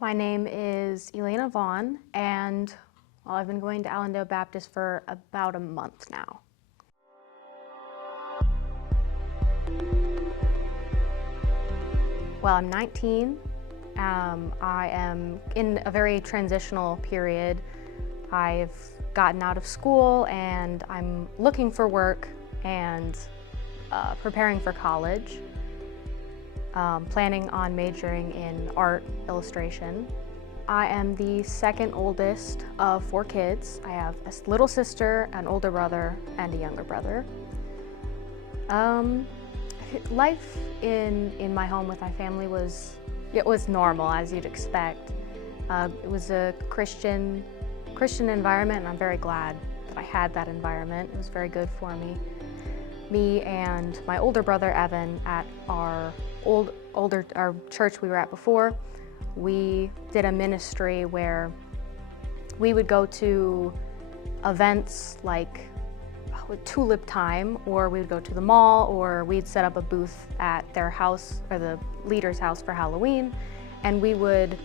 My name is Elaina Vaughn, and I've been going to Allendale Baptist for about a month now. Well, I'm 19. I am in a very transitional period. I've gotten out of school and I'm looking for work and preparing for college. Planning on majoring in art illustration. I am the second oldest of 4 kids. I have a little sister, an older brother, and a younger brother. Life in my home with my family was normal, as you'd expect. It was a Christian environment, and I'm very glad that I had that environment. It was very good for me. Me and my older brother Evan at our church we were at before, we did a ministry where we would go to events like Tulip Time, or we would go to the mall, or we'd set up a booth at their house or the leader's house for Halloween, and we would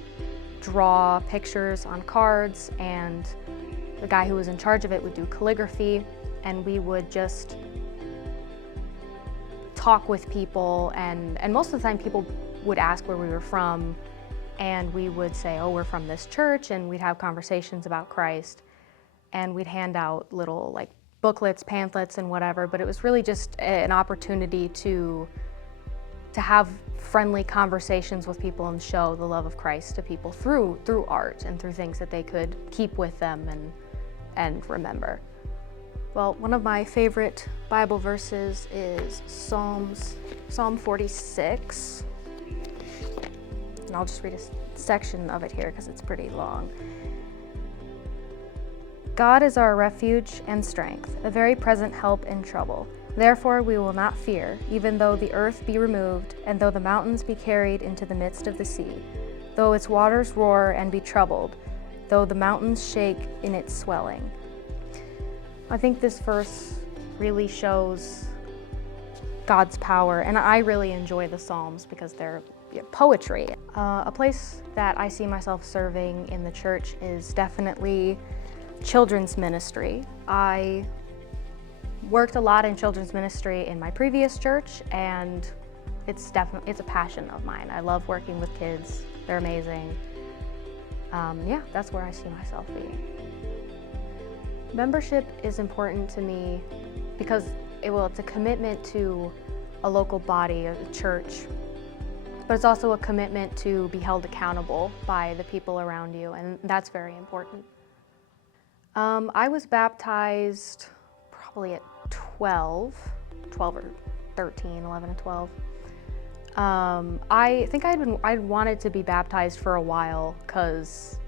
draw pictures on cards, and the guy who was in charge of it would do calligraphy, and we would just talk with people, and most of the time people would ask where we were from, and we would say, oh, we're from this church, and we'd have conversations about Christ, and we'd hand out little like booklets, pamphlets, and whatever, but it was really just an opportunity to have friendly conversations with people and show the love of Christ to people through art and through things that they could keep with them and remember. Well, one of my favorite Bible verses is Psalm 46. And I'll just read a section of it here because it's pretty long. God is our refuge and strength, a very present help in trouble. Therefore we will not fear, even though the earth be removed, and though the mountains be carried into the midst of the sea, though its waters roar and be troubled, though the mountains shake in its swelling. I think this verse really shows God's power, and I really enjoy the Psalms because they're poetry. A place that I see myself serving in the church is definitely children's ministry. I worked a lot in children's ministry in my previous church, and it's a passion of mine. I love working with kids. They're amazing. That's where I see myself being. Membership is important to me because it's a commitment to a local body, a church, but it's also a commitment to be held accountable by the people around you, and that's very important. I was baptized probably at 12 or 13, 11 and 12. I think I'd wanted to be baptized for a while because,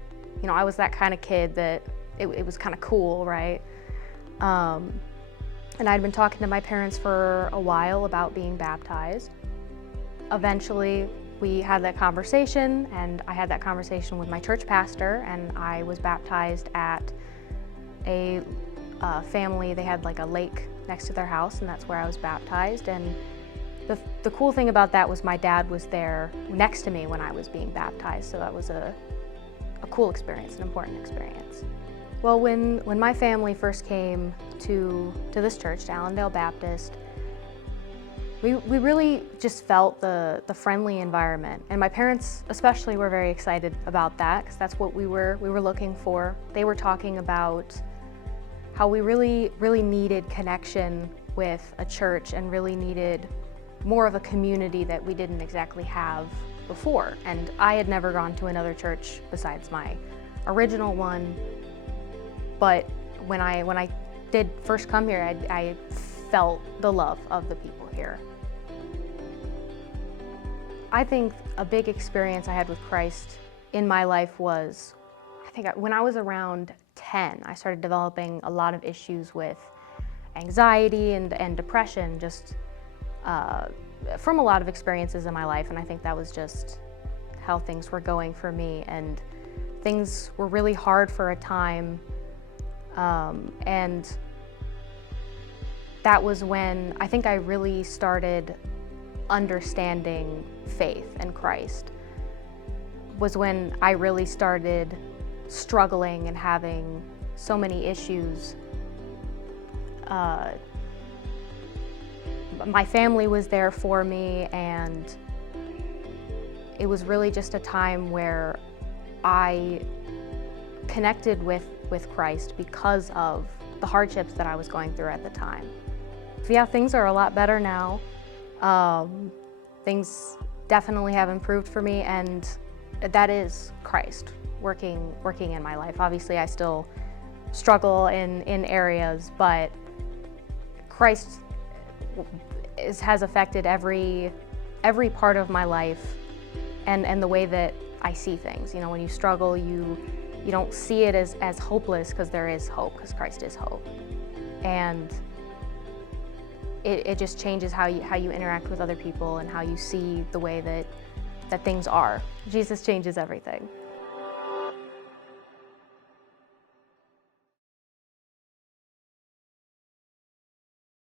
I was that kind of kid that it was kind of cool, right? And I'd been talking to my parents for a while about being baptized. Eventually, we had that conversation, and I had that conversation with my church pastor, and I was baptized at a family. They had like a lake next to their house, and that's where I was baptized. And the cool thing about that was my dad was there next to me when I was being baptized, so that was a cool experience, an important experience. Well, when my family first came to this church, to Allendale Baptist, we really just felt the friendly environment, and my parents especially were very excited about that because that's what we were looking for. They were talking about how we really needed connection with a church and really needed more of a community that we didn't exactly have before. And I had never gone to another church besides my original one, but when I did first come here, I felt the love of the people here. I think a big experience I had with Christ in my life was, when I was around 10, I started developing a lot of issues with anxiety and depression, just from a lot of experiences in my life, and I think that was just how things were going for me, and things were really hard for a time, and that was when I think I really started understanding faith and Christ. was when I really started struggling and having so many issues. My family was there for me, and it was really just a time where I connected with Christ because of the hardships that I was going through at the time. Yeah, things are a lot better now. Things definitely have improved for me, and that is Christ working in my life. Obviously, I still struggle in areas, but Christ has affected every part of my life and the way that I see things. You know, when you struggle, you don't see it as hopeless, because there is hope, because Christ is hope. And it just changes how you interact with other people and how you see the way that things are. Jesus changes everything.